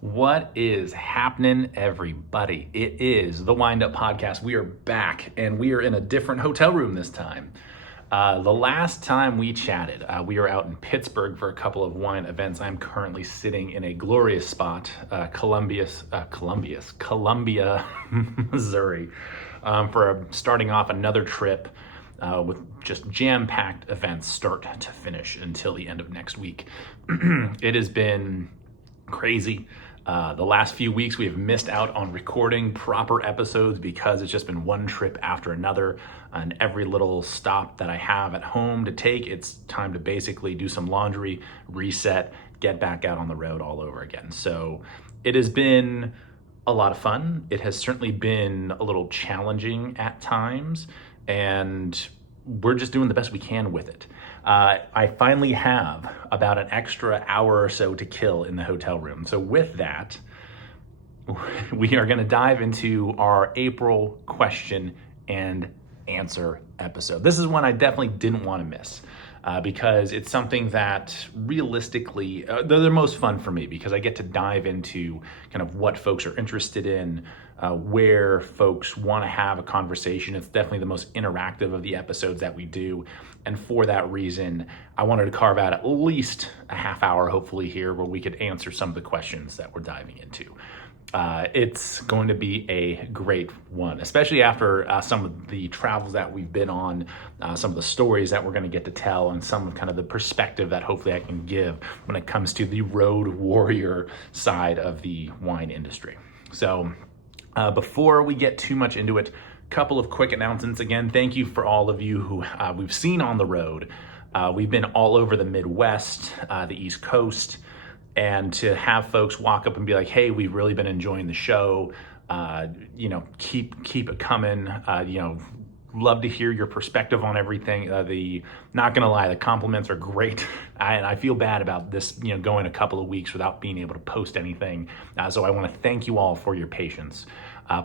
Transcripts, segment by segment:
What is happening, everybody? It is the Wind Up Podcast. We are back, and we are in a different hotel room this time. The last time we chatted, we were out in Pittsburgh for a couple of wine events. I'm currently sitting in a glorious spot, Columbia, Missouri, for starting off another trip with just jam-packed events start to finish until the end of next week. It has been crazy. The last few weeks we have missed out on recording proper episodes because it's just been one trip after another, and every little stop that I have at home to take, it's time to basically do some laundry, reset, get back out on the road all over again. So it has been a lot of fun. It has certainly been a little challenging at times, and we're just doing the best we can with it. I finally have about an extra hour or so to kill in the hotel room. So with that, we are going to dive into our April question and answer episode. This is one I definitely didn't want to miss because it's something that realistically, they're the most fun for me because I get to dive into kind of what folks are interested in, where folks want to have a conversation. It's definitely the most interactive of the episodes that we do. And for that reason, I wanted to carve out at least a half hour, hopefully here, where we could answer some of the questions that we're diving into. It's going to be a great one, especially after some of the travels that we've been on, some of the stories that we're going to get to tell, and some of kind of the perspective that hopefully I can give when it comes to the road warrior side of the wine industry. So before we get too much into it, couple of quick announcements. Again, thank you for all of you who we've seen on the road. We've been all over the Midwest, the East Coast, and to have folks walk up and be like, hey, we've really been enjoying the show. Keep it coming. Love to hear your perspective on everything. Not gonna lie, the compliments are great. And I feel bad about this, going a couple of weeks without being able to post anything. So I want to thank you all for your patience.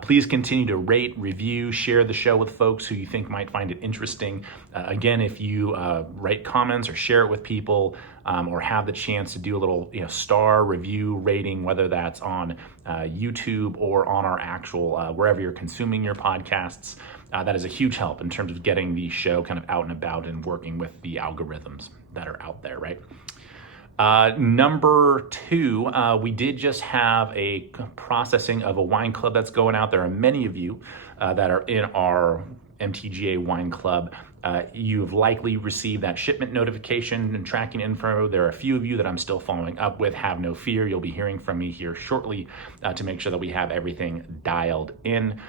Please continue to rate, review, share the show with folks who you think might find it interesting. Again, if you write comments or share it with people, or have the chance to do a little star review rating, whether that's on YouTube or on our actual, wherever you're consuming your podcasts, that is a huge help in terms of getting the show kind of out and about and working with the algorithms that are out there, right? Number two, we did just have a processing of a wine club that's going out. There are many of you that are in our MTGA wine club. You've likely received that shipment notification and tracking info. There are a few of you that I'm still following up with. Have no fear. You'll be hearing from me here shortly to make sure that we have everything dialed in.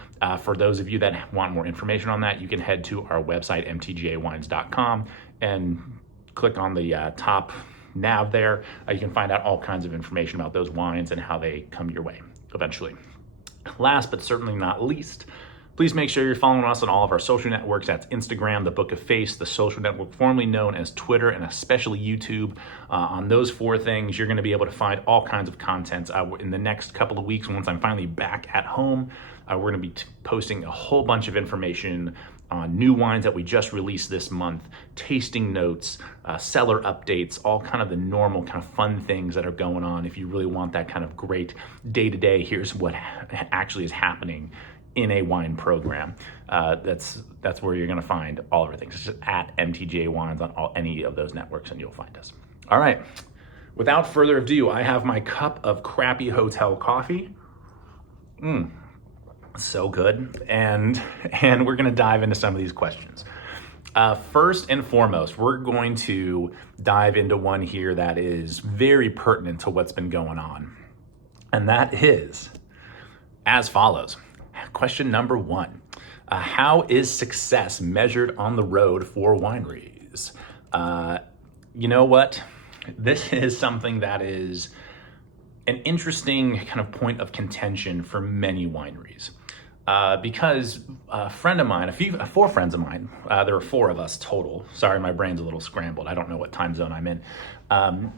For those of you that want more information on that, you can head to our website, mtgawines.com, and click on the top nav there. You can find out all kinds of information about those wines and how they come your way eventually. Last but certainly not least, please make sure you're following us on all of our social networks. That's Instagram, the Book of Face, the social network formerly known as Twitter, and especially YouTube. On those four things, you're going to be able to find all kinds of content. In the next couple of weeks, once I'm finally back at home, we're going to be posting a whole bunch of information on new wines that we just released this month, tasting notes, cellar updates, all kind of the normal kind of fun things that are going on. If you really want that kind of great day-to-day, here's what actually is happening in a wine program. That's where you're going to find all everything. It's just at MTGA Wines on any of those networks, and you'll find us. All right. Without further ado, I have my cup of crappy hotel coffee. So good. And we're going to dive into some of these questions. First and foremost, we're going to dive into one here that is very pertinent to what's been going on. And that is as follows. Question number one, how is success measured on the road for wineries? You know what? This is something that is an interesting kind of point of contention for many wineries. Because a friend of mine, four friends of mine, there are four of us total. Sorry, my brain's a little scrambled. I don't know what time zone I'm in.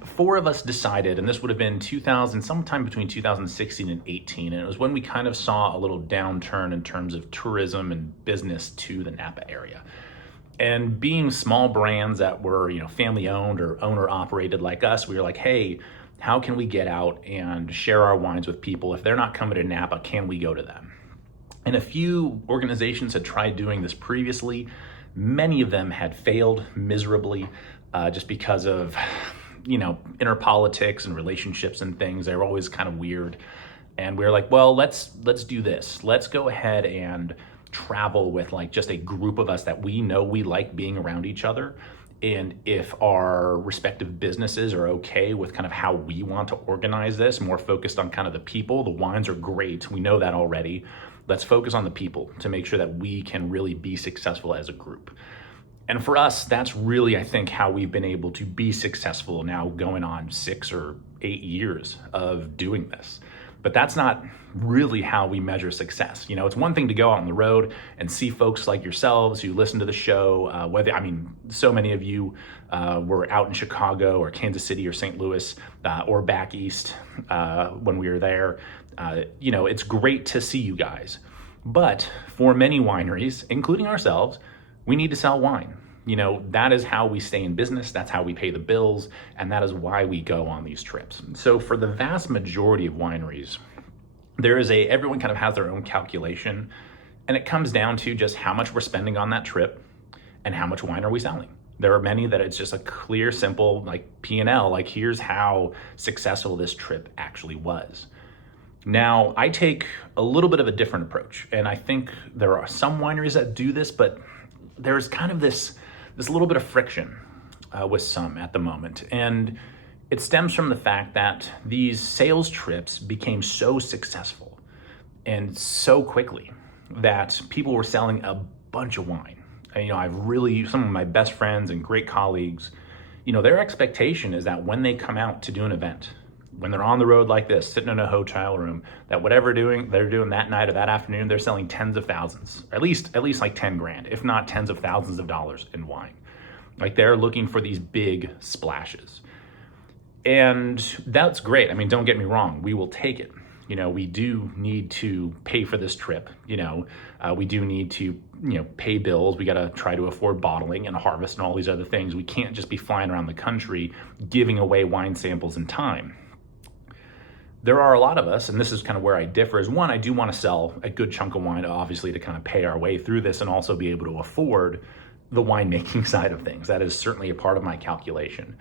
Four of us decided, and this would have been sometime between 2016 and 18, and it was when we kind of saw a little downturn in terms of tourism and business to the Napa area. And being small brands that were, family owned or owner operated like us, we were like, hey, How can we get out and share our wines with people? If they're not coming to Napa, can we go to them? And a few organizations had tried doing this previously. Many of them had failed miserably just because of, inner politics and relationships and things. They were always kind of weird. And we were like, well, let's do this. Let's go ahead and travel with like just a group of us that we know we like being around each other. And if our respective businesses are okay with kind of how we want to organize this, more focused on kind of the people, the wines are great. We know that already. Let's focus on the people to make sure that we can really be successful as a group. And for us, that's really, I think, how we've been able to be successful now going on 6 or 8 years of doing this. But that's not really how we measure success. It's one thing to go out on the road and see folks like yourselves who listen to the show. So many of you were out in Chicago or Kansas City or St. Louis or back east when we were there. It's great to see you guys. But for many wineries, including ourselves, we need to sell wine. That is how we stay in business. That's how we pay the bills. And that is why we go on these trips. So for the vast majority of wineries, everyone kind of has their own calculation. And it comes down to just how much we're spending on that trip and how much wine are we selling. There are many that it's just a clear, simple like P&L, like here's how successful this trip actually was. Now, I take a little bit of a different approach. And I think there are some wineries that do this, but there's kind of this little bit of friction with some at the moment. And it stems from the fact that these sales trips became so successful and so quickly that people were selling a bunch of wine. And, some of my best friends and great colleagues, their expectation is that when they come out to do an event, when they're on the road like this, sitting in a hotel room, that whatever they're doing that night or that afternoon, they're selling tens of thousands, at least like 10 grand, if not tens of thousands of dollars in wine. Like they're looking for these big splashes. And that's great. Don't get me wrong. We will take it. We do need to pay for this trip. We do need to, pay bills. We got to try to afford bottling and harvest and all these other things. We can't just be flying around the country giving away wine samples in time. There are a lot of us, and this is kind of where I differ, is one, I do want to sell a good chunk of wine, obviously, to kind of pay our way through this and also be able to afford the winemaking side of things. That is certainly a part of my calculation.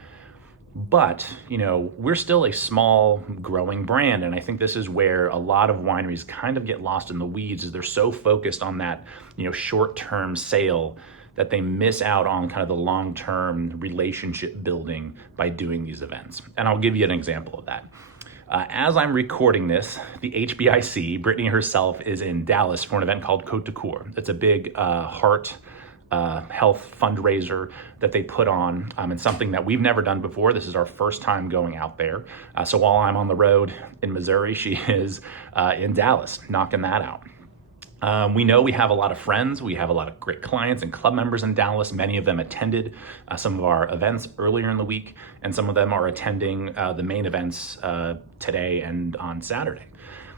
But, we're still a small growing brand. And I think this is where a lot of wineries kind of get lost in the weeds, is they're so focused on that, short-term sale that they miss out on kind of the long-term relationship building by doing these events. And I'll give you an example of that. As I'm recording this, the HBIC, Brittany herself, is in Dallas for an event called Côte de Coeur. It's a big heart health fundraiser that they put on, and something that we've never done before. This is our first time going out there. So while I'm on the road in Missouri, she is in Dallas, knocking that out. We know we have a lot of friends. We have a lot of great clients and club members in Dallas. Many of them attended some of our events earlier in the week, and some of them are attending the main events today and on Saturday.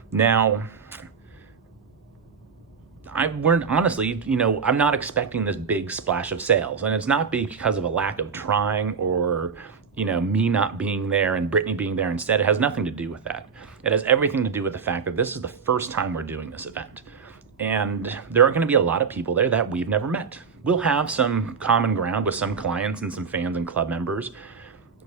Now, honestly, I'm not expecting this big splash of sales, and it's not because of a lack of trying or me not being there and Brittany being there instead. It has nothing to do with that. It has everything to do with the fact that this is the first time we're doing this event. And there are going to be a lot of people there that we've never met. We'll have some common ground with some clients and some fans and club members.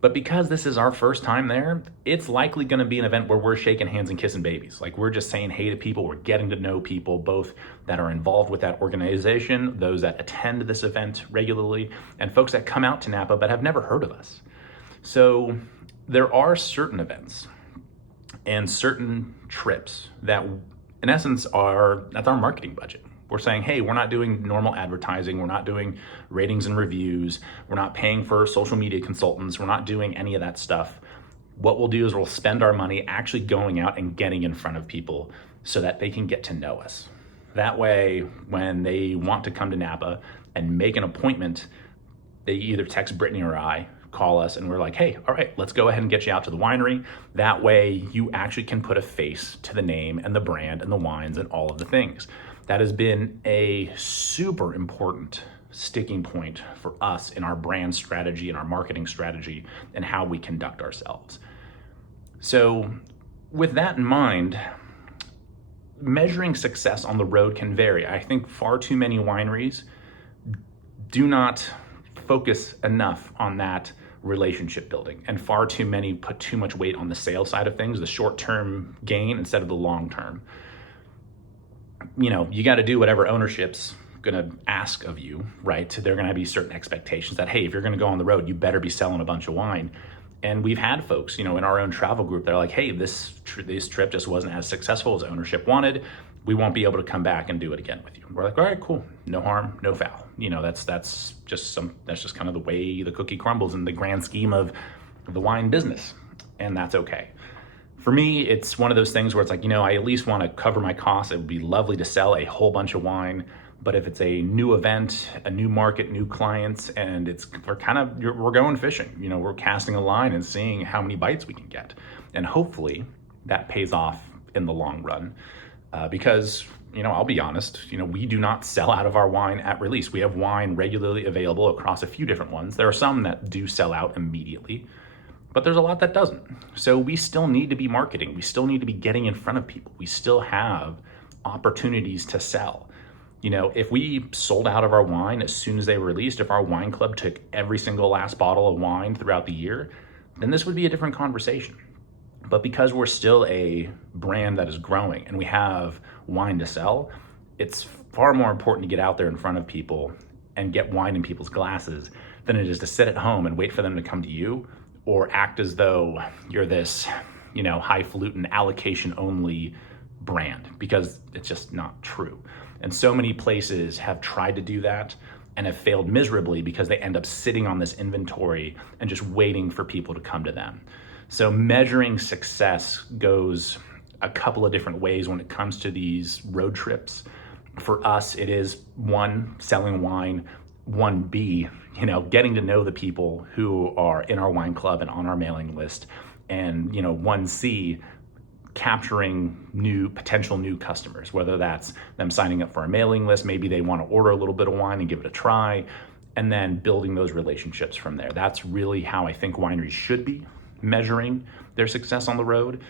But because this is our first time there, it's likely going to be an event where we're shaking hands and kissing babies. Like we're just saying hey to people. We're getting to know people, both that are involved with that organization, those that attend this event regularly, and folks that come out to Napa but have never heard of us. So there are certain events and certain trips that in essence that's our marketing budget. We're saying, hey, we're not doing normal advertising. We're not doing ratings and reviews. We're not paying for social media consultants. We're not doing any of that stuff. What we'll do is we'll spend our money actually going out and getting in front of people so that they can get to know us. That way, when they want to come to Napa and make an appointment, they either text Brittany or I, call us, and we're like, hey, all right, let's go ahead and get you out to the winery. That way you actually can put a face to the name and the brand and the wines and all of the things. That has been a super important sticking point for us in our brand strategy and our marketing strategy and how we conduct ourselves. So with that in mind, measuring success on the road can vary. I think far too many wineries do not focus enough on that relationship building, and far too many put too much weight on the sales side of things, the short-term gain instead of the long-term. You got to do whatever ownership's going to ask of you, right? They're going to be certain expectations that, hey, if you're going to go on the road, you better be selling a bunch of wine. And we've had folks, in our own travel group, they're like, hey, this trip just wasn't as successful as ownership wanted. We won't be able to come back and do it again with you. We're like, all right, cool. No harm, no foul. That's just kind of the way the cookie crumbles in the grand scheme of the wine business. And that's okay. For me, it's one of those things where it's like, I at least want to cover my costs. It would be lovely to sell a whole bunch of wine. But if it's a new event, a new market, new clients, and we're going fishing, we're casting a line and seeing how many bites we can get. And hopefully that pays off in the long run. Because, I'll be honest, we do not sell out of our wine at release. We have wine regularly available across a few different ones. There are some that do sell out immediately, but there's a lot that doesn't. So we still need to be marketing. We still need to be getting in front of people. We still have opportunities to sell. If we sold out of our wine as soon as they were released, if our wine club took every single last bottle of wine throughout the year, then this would be a different conversation. But because we're still a brand that is growing and we have wine to sell, it's far more important to get out there in front of people and get wine in people's glasses than it is to sit at home and wait for them to come to you or act as though you're this, highfalutin allocation only brand, because it's just not true. And so many places have tried to do that and have failed miserably because they end up sitting on this inventory and just waiting for people to come to them. So measuring success goes a couple of different ways when it comes to these road trips. For us, it is 1, selling wine, 1B, getting to know the people who are in our wine club and on our mailing list, and 1C, capturing potential new customers, whether that's them signing up for our mailing list, maybe they want to order a little bit of wine and give it a try, and then building those relationships from there. That's really how I think wineries should be measuring their success on the road.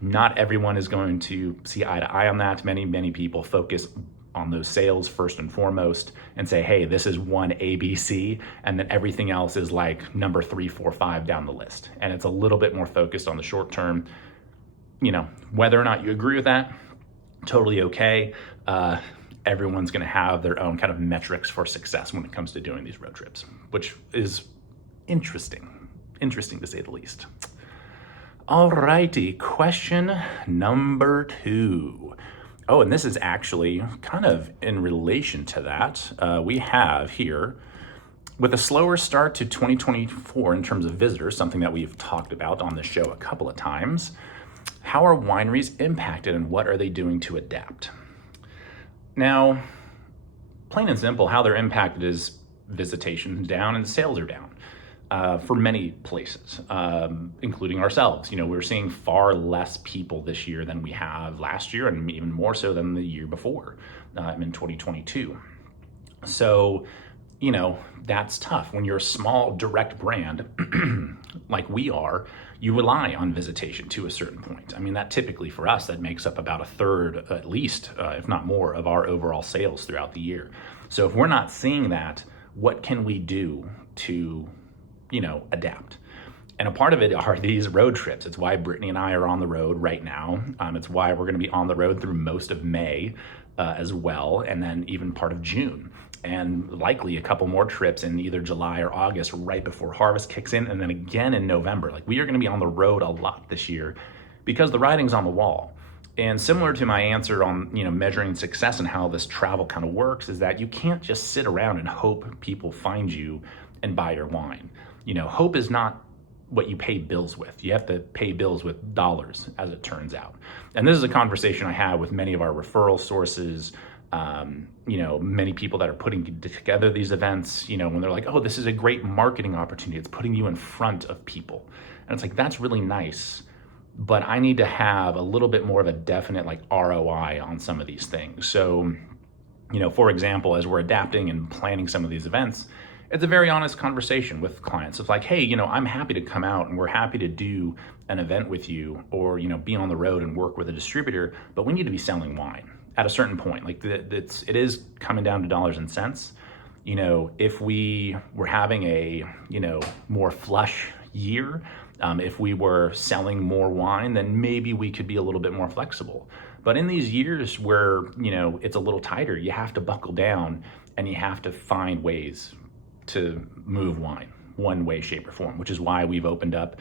Not everyone is going to see eye to eye on that. Many people focus on those sales first and foremost and say, hey, this is one ABC, and then everything else is like number 3, 4, 5 down the list. And it's a little bit more focused on the short term. Whether or not you agree with that, totally okay. Everyone's going to have their own kind of metrics for success when it comes to doing these road trips, which is interesting to say the least. Alrighty, question number 2. Oh, and this is actually kind of in relation to that. We have here, with a slower start to 2024 in terms of visitors, something that we've talked about on the show a couple of times, how are wineries impacted and what are they doing to adapt? Now, plain and simple, how they're impacted is visitation down and sales are down for many places, including ourselves. We're seeing far less people this year than we have last year, and even more so than the year before in 2022. So, that's tough. When you're a small direct brand like we are, you rely on visitation to a certain point. I mean, that typically for us, that makes up about a third, at least, if not more, of our overall sales throughout the year. So if we're not seeing that, what can we do to, adapt? And a part of it are these road trips. It's why Brittany and I are on the road right now. It's why we're going to be on the road through most of May as well, and then even part of June. And likely a couple more trips in either July or August right before harvest kicks in, and then again in November. Like, we are going to be on the road a lot this year because the writing's on the wall. And similar to my answer on, measuring success and how this travel kind of works, is that you can't just sit around and hope people find you and buy your wine. Hope is not what you pay bills with. You have to pay bills with dollars, as it turns out. And this is a conversation I have with many of our referral sources, many people that are putting together these events, when they're like, oh, this is a great marketing opportunity. It's putting you in front of people. And it's like, that's really nice, but I need to have a little bit more of a definite ROI on some of these things. So, for example, as we're adapting and planning some of these events, it's a very honest conversation with clients. It's like, hey, I'm happy to come out and we're happy to do an event with you, or, be on the road and work with a distributor, but we need to be selling wine at a certain point. Like it is coming down to dollars and cents. If we were having a, more flush year, if we were selling more wine, then maybe we could be a little bit more flexible. But in these years where, it's a little tighter, you have to buckle down and you have to find ways to move wine one way, shape, or form, which is why we've opened up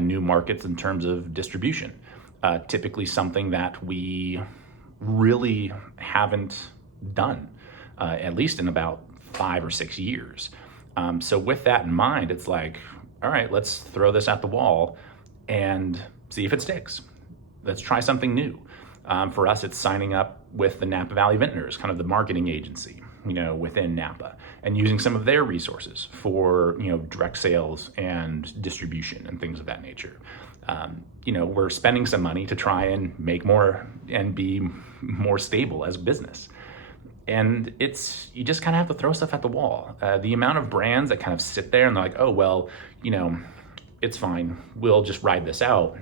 new markets in terms of distribution. Typically something that we really haven't done, at least in about 5 or 6 years. So with that in mind, it's like, all right, let's throw this at the wall and see if it sticks. Let's try something new. For us, it's signing up with the Napa Valley Vintners, kind of the marketing agency, within Napa, and using some of their resources for, direct sales and distribution and things of that nature. We're spending some money to try and make more and be more stable as a business. And you just kind of have to throw stuff at the wall. The amount of brands that kind of sit there and they're like, oh, well, it's fine, we'll just ride this out,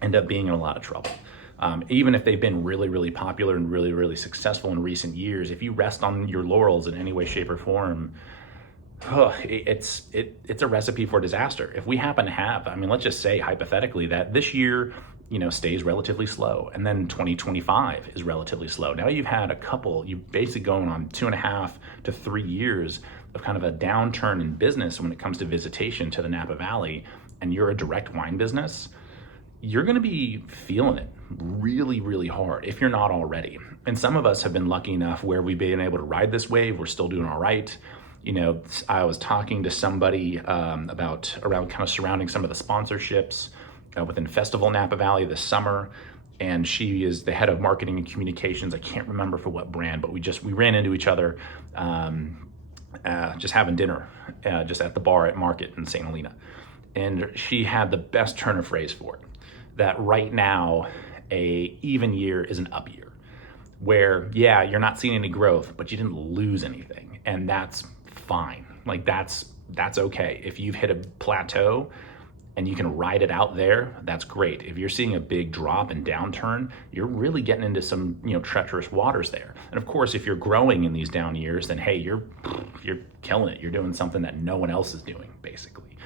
end up being in a lot of trouble. Even if they've been really, really popular and really, really successful in recent years, if you rest on your laurels in any way, shape, or form, it's a recipe for disaster. If we happen to have, let's just say hypothetically that this year, stays relatively slow, and then 2025 is relatively slow. Now you've basically going on 2.5 to 3 years of kind of a downturn in business when it comes to visitation to the Napa Valley, and you're a direct wine business, you're going to be feeling it really, really hard if you're not already. And some of us have been lucky enough where we've been able to ride this wave. We're still doing all right. I was talking to somebody about around kind of surrounding some of the sponsorships within Festival Napa Valley this summer. And she is the head of marketing and communications. I can't remember for what brand, but we ran into each other just having dinner just at the bar at Market in St. Helena. And she had the best turn of phrase for it, that right now a even year is an up year, where you're not seeing any growth, but you didn't lose anything, and that's fine. Like that's okay. If you've hit a plateau and you can ride it out there, that's great. If you're seeing a big drop and downturn, you're really getting into some treacherous waters there. And of course, if you're growing in these down years, then hey, you're killing it. You're doing something that no one else is doing, basically.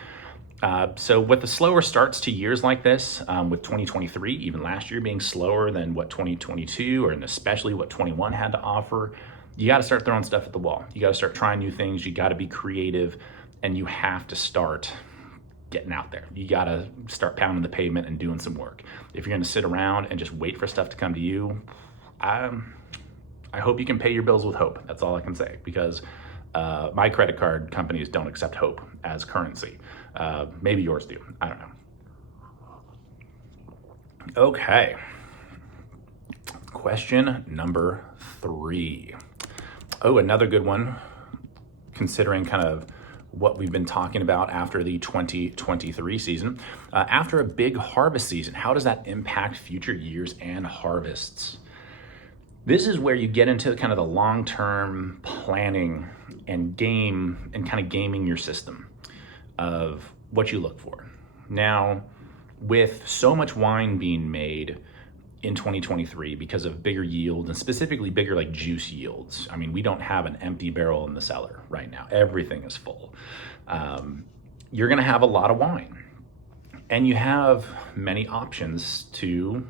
So with the slower starts to years like this, with 2023, even last year being slower than what 2022 or especially what 21 had to offer, you got to start throwing stuff at the wall. You got to start trying new things. You got to be creative, and you have to start getting out there. You got to start pounding the pavement and doing some work. If you're going to sit around and just wait for stuff to come to you, I hope you can pay your bills with hope. That's all I can say, because my credit card companies don't accept hope as currency. Maybe yours do. I don't know. Okay. Question number 3. Oh, another good one, considering kind of what we've been talking about after the 2023 season. After a big harvest season, how does that impact future years and harvests? This is where you get into kind of the long-term planning and kind of gaming your system of what you look for. Now, with so much wine being made in 2023 because of bigger yields, and specifically bigger like juice yields. We don't have an empty barrel in the cellar right now. Everything is full. You're gonna have a lot of wine, and you have many options to,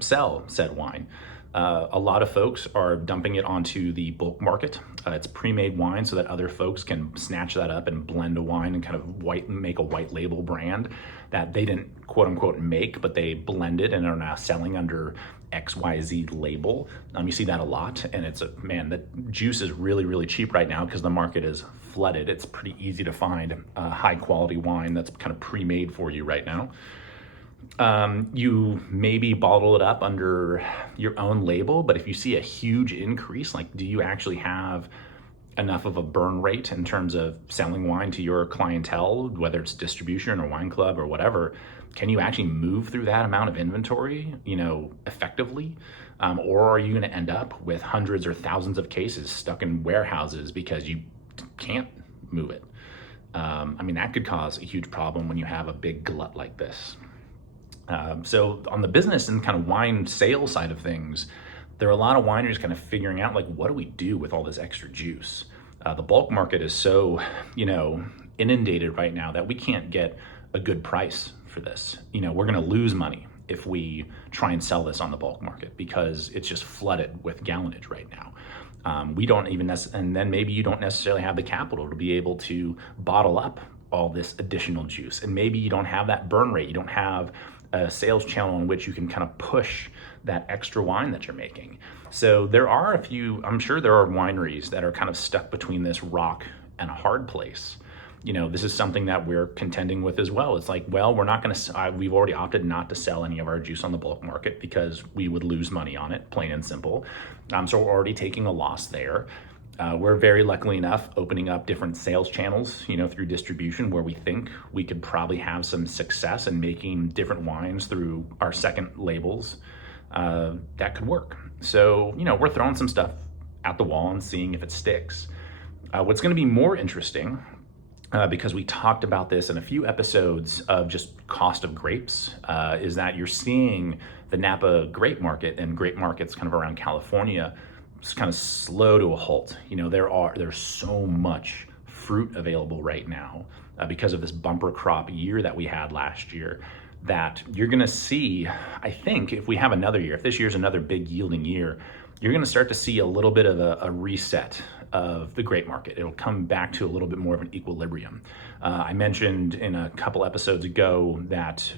sell said wine. A lot of folks are dumping it onto the bulk market. It's pre-made wine so that other folks can snatch that up and blend a wine and kind of make a white label brand that they didn't quote unquote make, but they blended and are now selling under XYZ label. You see that a lot, and the juice is really, really cheap right now because the market is flooded. It's pretty easy to find high quality wine that's kind of pre-made for you right now. You maybe bottle it up under your own label, but if you see a huge increase, like do you actually have enough of a burn rate in terms of selling wine to your clientele, whether it's distribution or wine club or whatever? Can you actually move through that amount of inventory, effectively? Or are you going to end up with hundreds or thousands of cases stuck in warehouses because you can't move it? I mean, that could cause a huge problem when you have a big glut like this. So on the business and kind of wine sales side of things, there are a lot of wineries kind of figuring out, like, what do we do with all this extra juice? The bulk market is so, inundated right now that we can't get a good price for this. We're going to lose money if we try and sell this on the bulk market because it's just flooded with gallonage right now. We don't even and then maybe you don't necessarily have the capital to be able to bottle up all this additional juice. And maybe you don't have that burn rate. You don't have a sales channel in which you can kind of push that extra wine that you're making. So there are I'm sure there are wineries that are kind of stuck between this rock and a hard place. This is something that we're contending with as well. It's like, well, we're not going to, we've already opted not to sell any of our juice on the bulk market because we would lose money on it, plain and simple. So we're already taking a loss there. We're very luckily enough opening up different sales channels, through distribution where we think we could probably have some success in making different wines through our second labels. That could work. So, we're throwing some stuff at the wall and seeing if it sticks. What's going to be more interesting, because we talked about this in a few episodes of just cost of grapes, is that you're seeing the Napa grape market and grape markets kind of around California just kind of slow to a halt. There's so much fruit available right now because of this bumper crop year that we had last year, that you're going to see, I think, if we have another year, if this year's another big yielding year, you're going to start to see a little bit of a reset of the grape market. It'll come back to a little bit more of an equilibrium. I mentioned in a couple episodes ago that,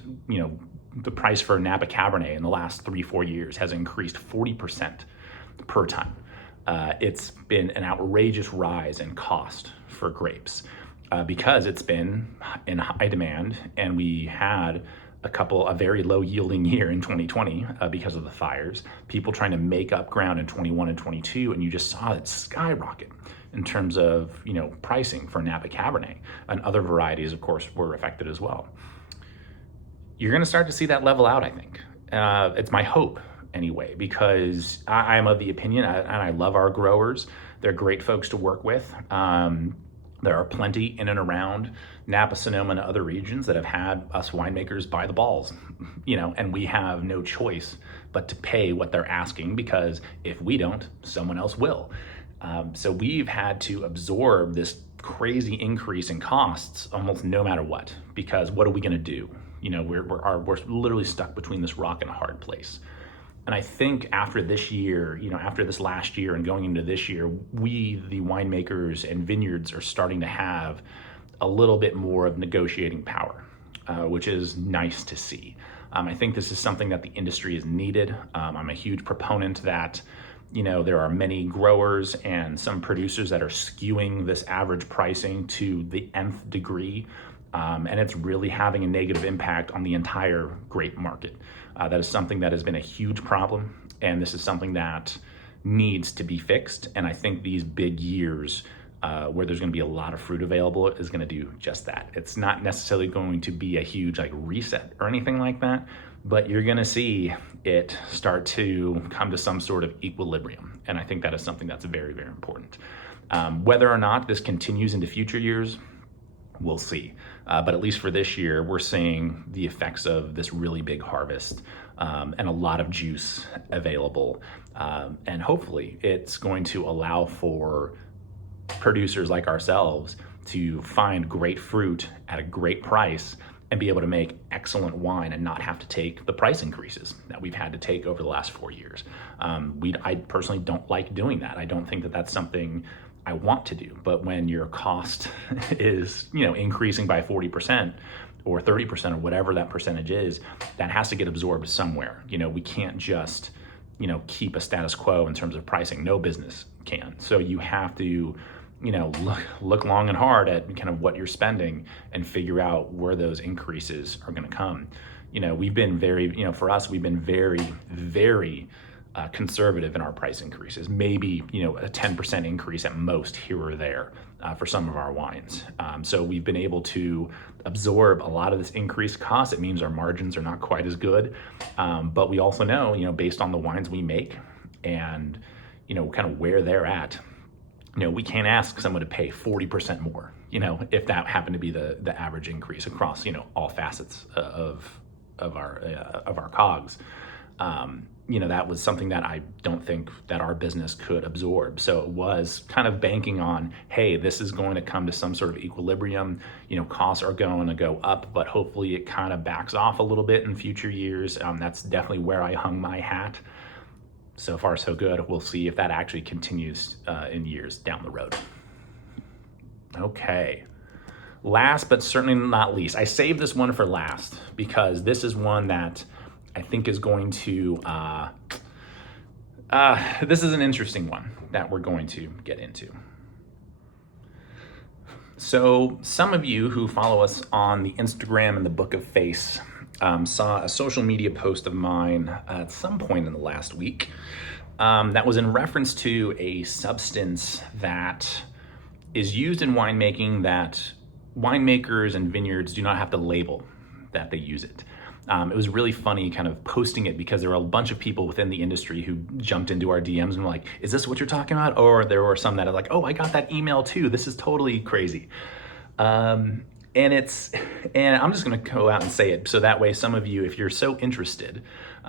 the price for Napa Cabernet in the last 3-4 years has increased 40% per ton. It's been an outrageous rise in cost for grapes because it's been in high demand, and we had a very low yielding year in 2020 because of the fires, people trying to make up ground in 21 and 22, and you just saw it skyrocket in terms of, pricing for Napa Cabernet, and other varieties, of course, were affected as well. You're going to start to see that level out, I think. It's my hope anyway, because I am of the opinion, and I love our growers. They're great folks to work with. There are plenty in and around Napa, Sonoma, and other regions that have had us winemakers by the balls, and we have no choice but to pay what they're asking, because if we don't, someone else will. So we've had to absorb this crazy increase in costs almost no matter what, because what are we going to do? We're literally stuck between this rock and a hard place. And I think after this year, after this last year and going into this year, we, the winemakers and vineyards, are starting to have a little bit more of negotiating power, which is nice to see. I think this is something that the industry has needed. I'm a huge proponent that, there are many growers and some producers that are skewing this average pricing to the nth degree. And it's really having a negative impact on the entire grape market. That is something that has been a huge problem, and this is something that needs to be fixed. And I think these big years where there's going to be a lot of fruit available is going to do just that. It's not necessarily going to be a huge reset or anything like that, but you're going to see it start to come to some sort of equilibrium. And I think that is something that's very, very important. Whether or not this continues into future years, we'll see. But at least for this year, we're seeing the effects of this really big harvest and a lot of juice available. And hopefully it's going to allow for producers like ourselves to find great fruit at a great price and be able to make excellent wine and not have to take the price increases that we've had to take over the last 4 years. I personally don't like doing that. I don't think that that's something I want to do. But when your cost is, increasing by 40% or 30% or whatever that percentage is, that has to get absorbed somewhere. We can't just, keep a status quo in terms of pricing. No business can. So you have to, look long and hard at kind of what you're spending and figure out where those increases are going to come. We've been very, for us, we've been very, very conservative in our price increases, maybe a 10% increase at most here or there for some of our wines. So we've been able to absorb a lot of this increased cost. It means our margins are not quite as good, but we also know, based on the wines we make and kind of where they're at, we can't ask someone to pay 40% more. if that happened to be the average increase across, all facets of our COGS. That was something that I don't think that our business could absorb. So it was kind of banking on, hey, this is going to come to some sort of equilibrium. Costs are going to go up, but hopefully it kind of backs off a little bit in future years. That's definitely where I hung my hat. So far, so good. We'll see if that actually continues in years down the road. Okay. Last, but certainly not least, I saved this one for last because this is one that I think is going to, this is an interesting one that we're going to get into. So some of you who follow us on the Instagram and the Book of Face saw a social media post of mine at some point in the last week that was in reference to a substance that is used in winemaking that winemakers and vineyards do not have to label that they use it. It was really funny kind of posting it because there were a bunch of people within the industry who jumped into our DMs and were like, is this what you're talking about? Or there were some that are like, oh, I got that email too. This is totally crazy. And I'm just gonna go out and say it. So that way, some of you, if you're so interested,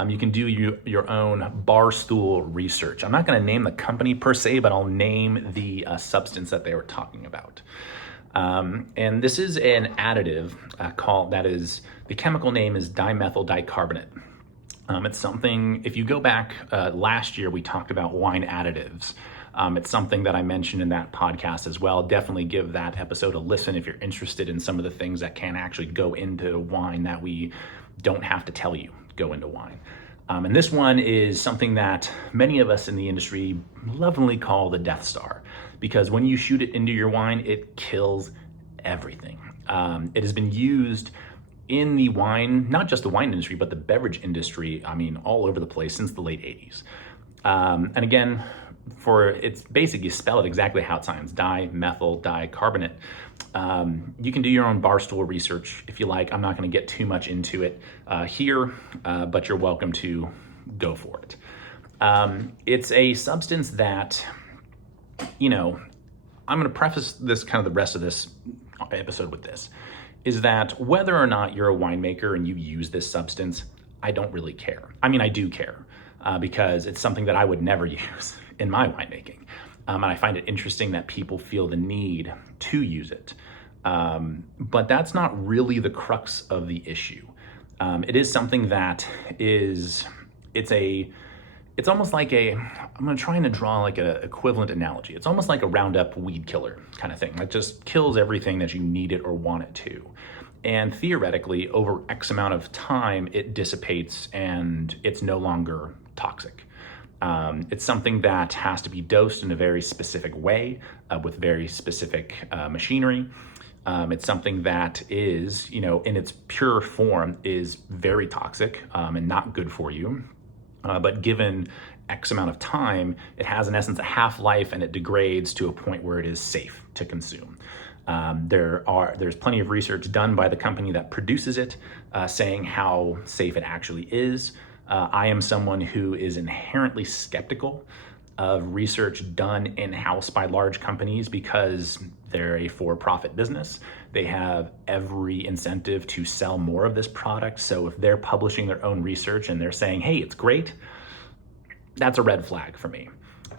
you can do your own barstool research. I'm not gonna name the company per se, but I'll name the substance that they were talking about. And this is an additive the chemical name is dimethyl dicarbonate. It's something, if you go back last year, we talked about wine additives. It's something that I mentioned in that podcast as well. Definitely give that episode a listen if you're interested in some of the things that can actually go into wine that we don't have to tell you go into wine. And this one is something that many of us in the industry lovingly call the Death Star, because when you shoot it into your wine, it kills everything. It has been used in the wine, not just the wine industry, but the beverage industry, all over the place since the late 80s. And again, for its basic, you spell it exactly how it sounds, dimethyl dicarbonate. You can do your own barstool research if you like. I'm not gonna get too much into it here, but you're welcome to go for it. It's a substance that, I'm gonna preface this kind of the rest of this episode with this, is that whether or not you're a winemaker and you use this substance, I don't really care. I do care because it's something that I would never use in my winemaking. And I find it interesting that people feel the need to use it. But that's not really the crux of the issue. It is something that it's almost like I'm gonna try and draw like an equivalent analogy. It's almost like a Roundup weed killer kind of thing. It just kills everything that you need it or want it to. And theoretically, over X amount of time, it dissipates and it's no longer toxic. It's something that has to be dosed in a very specific way with very specific machinery. It's something that is, in its pure form is very toxic and not good for you. But given X amount of time, it has in essence a half-life and it degrades to a point where it is safe to consume. There's plenty of research done by the company that produces it saying how safe it actually is. I am someone who is inherently skeptical of research done in-house by large companies because they're a for-profit business. They have every incentive to sell more of this product. So if they're publishing their own research and they're saying, hey, it's great, that's a red flag for me.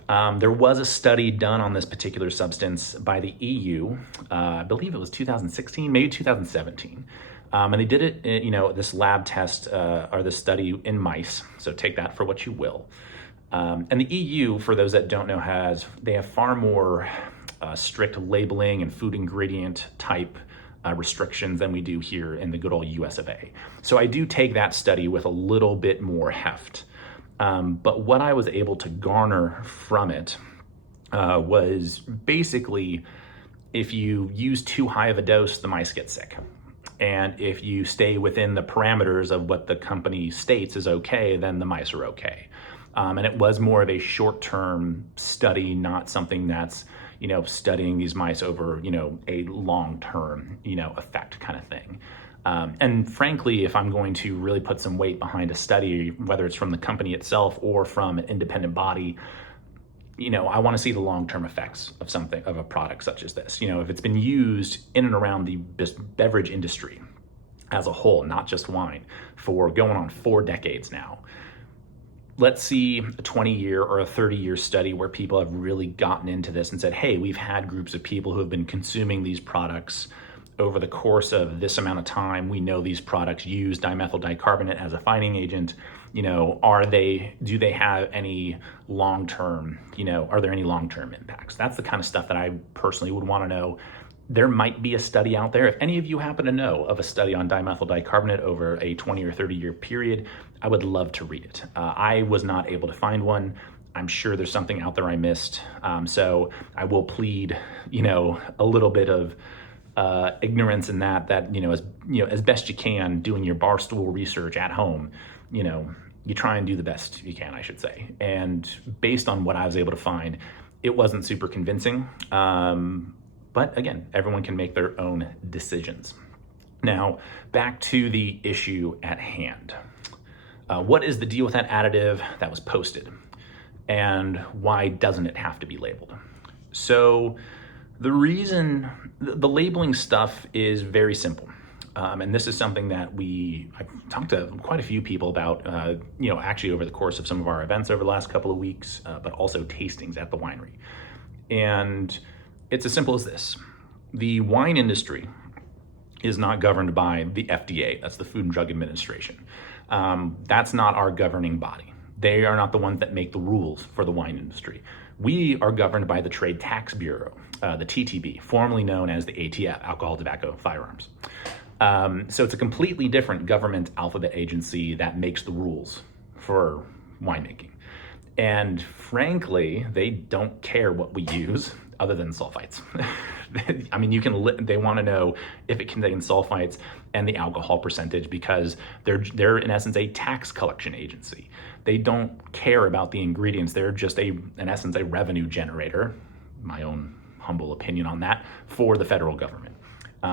There was a study done on this particular substance by the EU, I believe it was 2016, maybe 2017. And they did it, this lab test or this study in mice. So take that for what you will. And the EU, for those that don't know, they have far more strict labeling and food ingredient type restrictions than we do here in the good old US of A. So I do take that study with a little bit more heft. But what I was able to garner from it was basically, if you use too high of a dose, the mice get sick. And if you stay within the parameters of what the company states is okay, then the mice are okay. And it was more of a short-term study, not something that's, studying these mice over, a long-term, effect kind of thing. And frankly, if I'm going to really put some weight behind a study, whether it's from the company itself or from an independent body, I want to see the long-term effects of a product such as this. If it's been used in and around the beverage industry as a whole, not just wine, for going on 4 decades now. Let's see a 20-year or a 30-year study where people have really gotten into this and said, hey, we've had groups of people who have been consuming these products over the course of this amount of time. We know these products use dimethyl dicarbonate as a fining agent. Do they have any long-term, are there any long-term impacts? That's the kind of stuff that I personally would want to know. There might be a study out there. If any of you happen to know of a study on dimethyl dicarbonate over a 20 or 30-year period, I would love to read it. I was not able to find one. I'm sure there's something out there I missed. So I will plead, a little bit of ignorance in that, as best you can, doing your barstool research at home, you try and do the best you can, I should say. And based on what I was able to find, it wasn't super convincing. But again, everyone can make their own decisions. Now, back to the issue at hand. What is the deal with that additive that was posted? And why doesn't it have to be labeled? So the reason, the labeling stuff is very simple. And this is something that I've talked to quite a few people about, actually over the course of some of our events over the last couple of weeks, but also tastings at the winery. And it's as simple as this. The wine industry is not governed by the FDA, that's the Food and Drug Administration. That's not our governing body. They are not the ones that make the rules for the wine industry. We are governed by the Trade Tax Bureau, the TTB, formerly known as the ATF, Alcohol, Tobacco, Firearms. So it's a completely different government alphabet agency that makes the rules for winemaking. And frankly, they don't care what we use other than sulfites. I mean, they want to know if it contains sulfites and the alcohol percentage, because they're in essence a tax collection agency. They don't care about the ingredients. They're just in essence a revenue generator, my own humble opinion on that, for the federal government.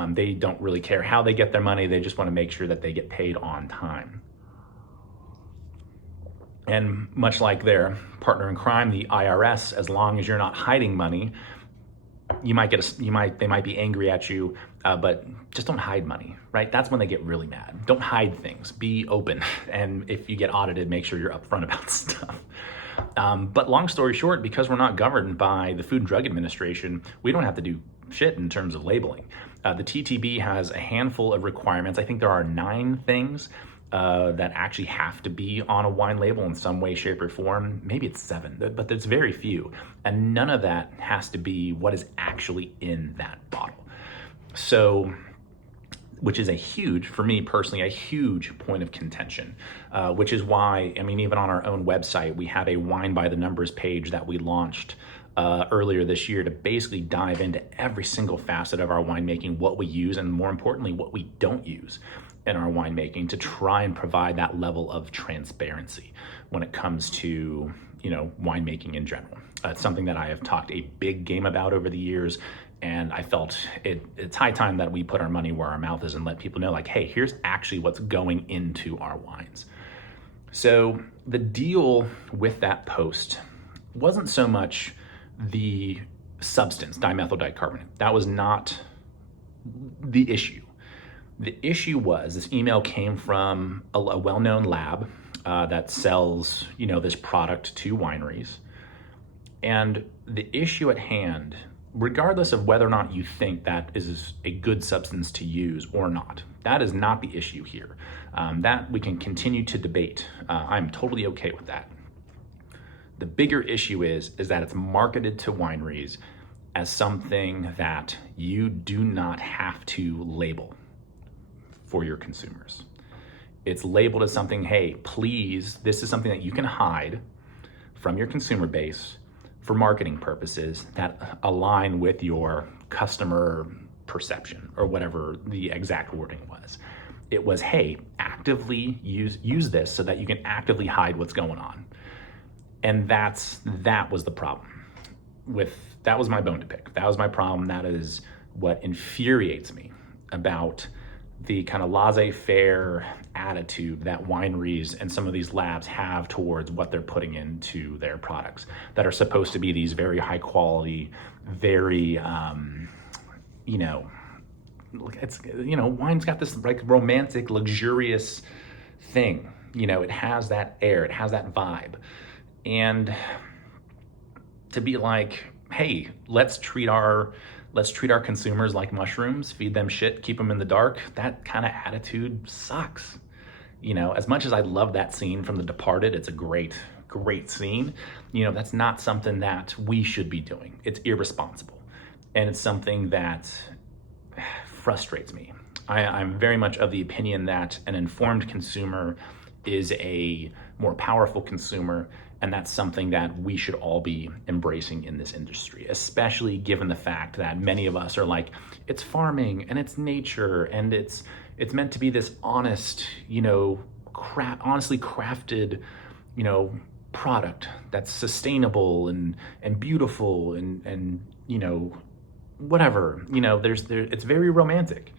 They don't really care how they get their money. They just want to make sure that they get paid on time. And much like their partner in crime, the IRS, as long as you're not hiding money, they might be angry at you, but just don't hide money, right? That's when they get really mad. Don't hide things. Be open. And if you get audited, make sure you're upfront about stuff. But long story short, because we're not governed by the Food and Drug Administration, we don't have to do shit in terms of labeling. The TTB has a handful of requirements. I think there are 9 things that actually have to be on a wine label in some way, shape, or form. Maybe it's 7, but there's very few. And none of that has to be what is actually in that bottle. So, which is for me personally, a huge point of contention, which is why, even on our own website, we have a Wine by the Numbers page that we launched earlier this year to basically dive into every single facet of our winemaking, what we use, and more importantly, what we don't use in our winemaking, to try and provide that level of transparency when it comes to, winemaking in general. It's something that I have talked a big game about over the years, and I felt it's high time that we put our money where our mouth is and let people know, like, hey, here's actually what's going into our wines. So the deal with that post wasn't so much the substance, dimethyl dicarbonate. That was not the issue. The issue was this email came from a well-known lab that sells, this product to wineries. And the issue at hand, regardless of whether or not you think that is a good substance to use or not, that is not the issue here. That we can continue to debate. I'm totally okay with that. The bigger issue is that it's marketed to wineries as something that you do not have to label for your consumers. It's labeled as something, hey, please, this is something that you can hide from your consumer base for marketing purposes that align with your customer perception, or whatever the exact wording was. It was, hey, actively use this so that you can actively hide what's going on. And that was the problem. That was my bone to pick. That was my problem. That is what infuriates me about the kind of laissez-faire attitude that wineries and some of these labs have towards what they're putting into their products that are supposed to be these very high quality, very, wine's got this like romantic, luxurious thing. It has that air, it has that vibe. And to be like, hey, let's treat our consumers like mushrooms, feed them shit, keep them in the dark. That kind of attitude sucks. As much as I love that scene from The Departed, it's a great scene. That's not something that we should be doing. It's irresponsible. And it's something that frustrates me. I'm very much of the opinion that an informed consumer is a more powerful consumer, and that's something that we should all be embracing in this industry, especially given the fact that many of us are like, it's farming and it's nature and it's meant to be this honest, honestly crafted, product that's sustainable and beautiful and whatever. It's very romantic.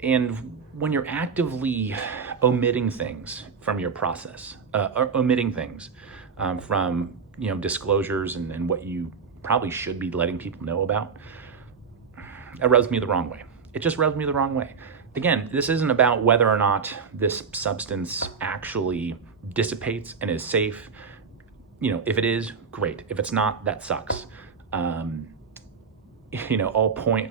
And when you're actively omitting things from your process, or omitting things from disclosures and what you probably should be letting people know about, it rubs me the wrong way. It just rubs me the wrong way. Again, this isn't about whether or not this substance actually dissipates and is safe. If it is, great. If it's not, that sucks.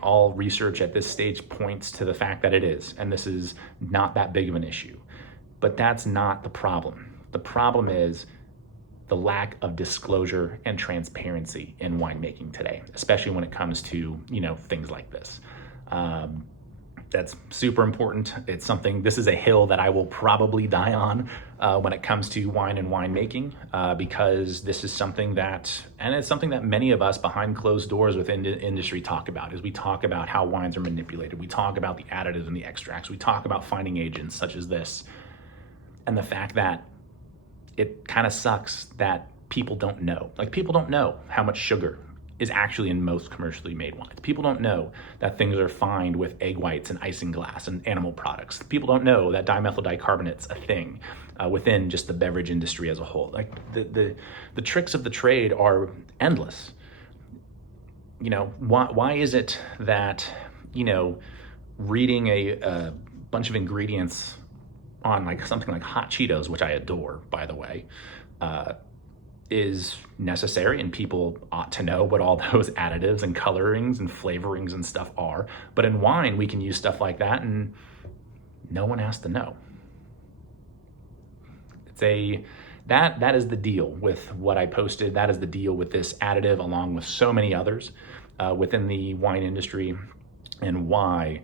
All research at this stage points to the fact that it is, and this is not that big of an issue. But that's not the problem. The problem is the lack of disclosure and transparency in winemaking today, especially when it comes to, things like this. That's super important. This is a hill that I will probably die on when it comes to wine and winemaking, because this is something it's something that many of us behind closed doors within the industry talk about, is we talk about how wines are manipulated. We talk about the additives and the extracts. We talk about finding agents such as this. And the fact that it kind of sucks that people don't know. Like, people don't know how much sugar is actually in most commercially made wines. People don't know that things are fined with egg whites and isinglass and animal products. People don't know that dimethyl dicarbonate's a thing within just the beverage industry as a whole. Like, the tricks of the trade are endless. Why is it that, reading a bunch of ingredients on like something like hot Cheetos, which I adore, by the way, is necessary, and people ought to know what all those additives and colorings and flavorings and stuff are. But in wine, we can use stuff like that and no one has to know. That is the deal with what I posted. That is the deal with this additive, along with so many others within the wine industry, and why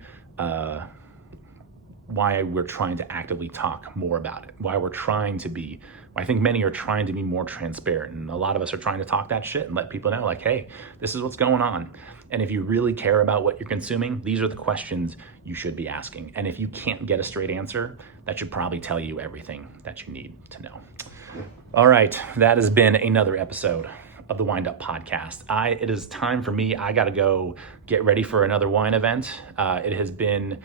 we're trying to actively talk more about it, I think many are trying to be more transparent, and a lot of us are trying to talk that shit and let people know, like, hey, this is what's going on. And if you really care about what you're consuming, these are the questions you should be asking. And if you can't get a straight answer, that should probably tell you everything that you need to know. All right, that has been another episode of the Wind Up Podcast. It is time for me. I got to go get ready for another wine event. It has been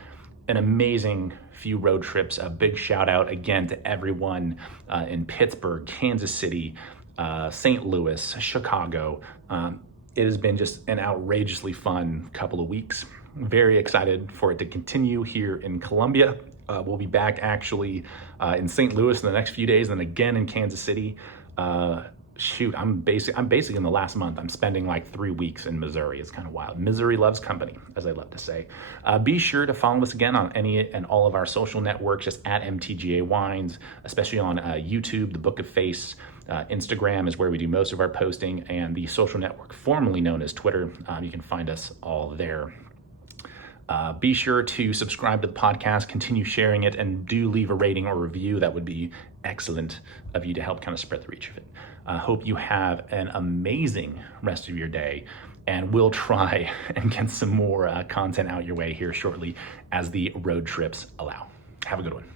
an amazing few road trips. A big shout out again to everyone in Pittsburgh, Kansas City, St. Louis, Chicago. It has been just an outrageously fun couple of weeks. Very excited for it to continue here in Columbia. We'll be back actually in St. Louis in the next few days, and again in Kansas City. I'm basically in the last month, I'm spending like 3 weeks in Missouri. It's kind of wild. Missouri loves company, as I love to say. Be sure to follow us again on any and all of our social networks, just at MTGA Wines, especially on YouTube, the Book of Face. Instagram is where we do most of our posting, and the social network formerly known as Twitter. You can find us all there. Be sure to subscribe to the podcast, continue sharing it, and do leave a rating or review. That would be excellent of you to help kind of spread the reach of it. Hope you have an amazing rest of your day, and we'll try and get some more content out your way here shortly as the road trips allow. Have a good one.